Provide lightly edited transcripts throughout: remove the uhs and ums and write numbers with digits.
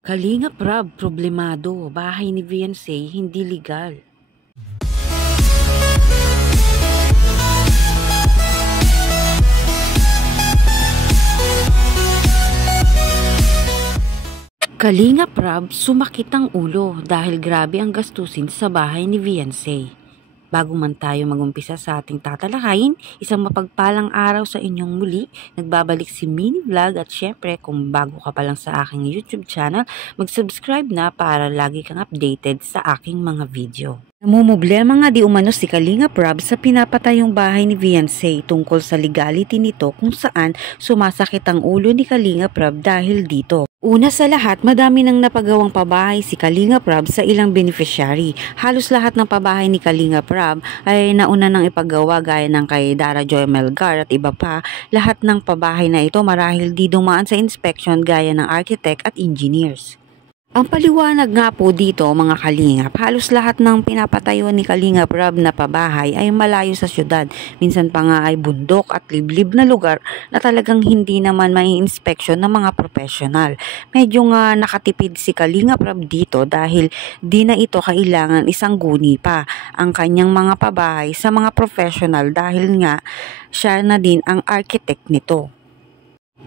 Kalingap Rab, problemado. Bahay ni Viansay hindi legal. Kalingap Rab, sumakit ang ulo dahil grabe ang gastusin sa bahay ni Viansay. Bago man tayo magumpisa sa ating tatalakayin, isang mapagpalang araw sa inyong muli. Nagbabalik si Mini Vlog at syempre kung bago ka pa lang sa aking YouTube channel, mag-subscribe na para lagi kang updated sa aking mga video. Namumblema nga di umano si Kalingap Rab sa pinapatayong bahay ni Viansay tungkol sa legality nito kung saan sumasakit ang ulo ni Kalingap Rab dahil dito. Una sa lahat, madami nang napagawang pabahay si Kalingap Rab sa ilang beneficiary. Halos lahat ng pabahay ni Kalingap Rab ay nauna nang ipagawa gaya ng kay Dara Joy Melgar at iba pa. Lahat ng pabahay na ito marahil di dumaan sa inspection gaya ng architect at engineers. Ang paliwanag nga po dito mga Kalingap, halos lahat ng pinapatayo ni Kalingap Rab na pabahay ay malayo sa syudad. Minsan pa nga ay bundok at liblib na lugar na talagang hindi naman mai-inspeksyon ng mga profesional. Medyo nga nakatipid si Kalingap Rab dito dahil di na ito kailangan isang guni pa ang kanyang mga pabahay sa mga professional dahil nga siya na din ang architect nito.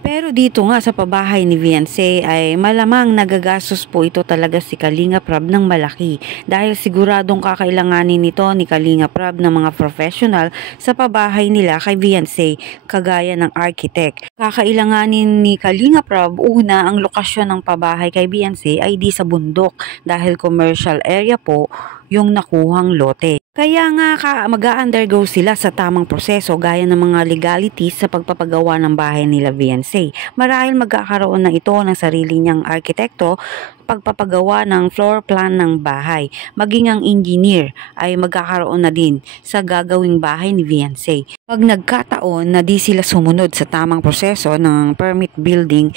Pero dito nga sa pabahay ni Viansay ay malamang nagagastos po ito talaga si Kalingap Rab ng malaki dahil siguradong kakailanganin nito ni Kalingap Rab ng mga professional sa pabahay nila kay Viansay kagaya ng architect. Kakailanganin ni Kalingap Rab una ang lokasyon ng pabahay kay Viansay ay di sa bundok dahil commercial area po yung nakuhang lote. Kaya nga mag-undergo sila sa tamang proseso gaya ng mga legalities sa pagpapagawa ng bahay nila Viansay. Marahil magkakaroon na ito ng sarili niyang arkitekto, pagpapagawa ng floor plan ng bahay. Maging ang engineer ay magkakaroon na din sa gagawing bahay ni Viansay. Pag nagkataon na di sila sumunod sa tamang proseso ng permit building,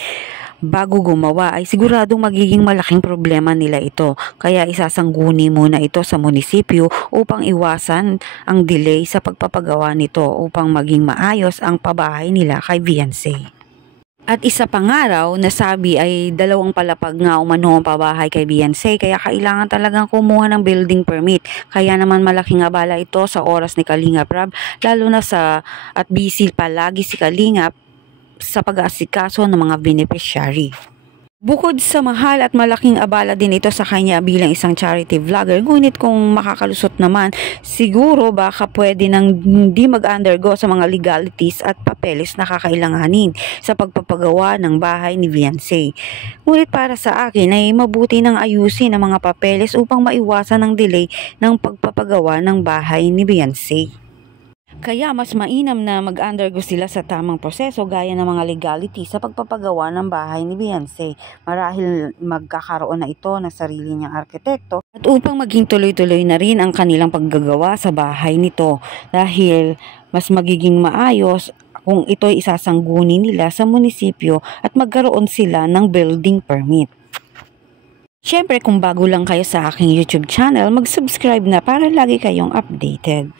bago gumawa ay siguradong magiging malaking problema nila ito. Kaya isasangguni muna ito sa munisipyo upang iwasan ang delay sa pagpapagawa nito upang maging maayos ang pabahay nila kay Viansay. At isa pang araw na sabi ay 2 palapag nga umano ang pabahay kay Viansay kaya kailangan talagang kumuha ng building permit. Kaya naman malaking abala ito sa oras ni Kalingap Rab lalo na at busy palagi si Kalingap sa pag-aasikaso ng mga beneficiary. Bukod sa mahal at malaking abala din ito sa kanya bilang isang charity vlogger, ngunit kung makakalusot naman, siguro baka pwede nang hindi mag-undergo sa mga legalities at papeles na kakailanganin sa pagpapagawa ng bahay ni Viansay. Ngunit para sa akin ay mabuti nang ayusin ang mga papeles upang maiwasan ang delay ng pagpapagawa ng bahay ni Viansay. Kaya mas mainam na mag-undergo sila sa tamang proseso gaya ng mga legality sa pagpapagawa ng bahay ni Viansay. Marahil magkakaroon na ito ng sarili niyang arkitekto at upang maging tuloy-tuloy na rin ang kanilang paggagawa sa bahay nito dahil mas magiging maayos kung ito'y isasangguni nila sa munisipyo at magkaroon sila ng building permit. Siyempre kung bago lang kayo sa aking YouTube channel, mag-subscribe na para lagi kayong updated.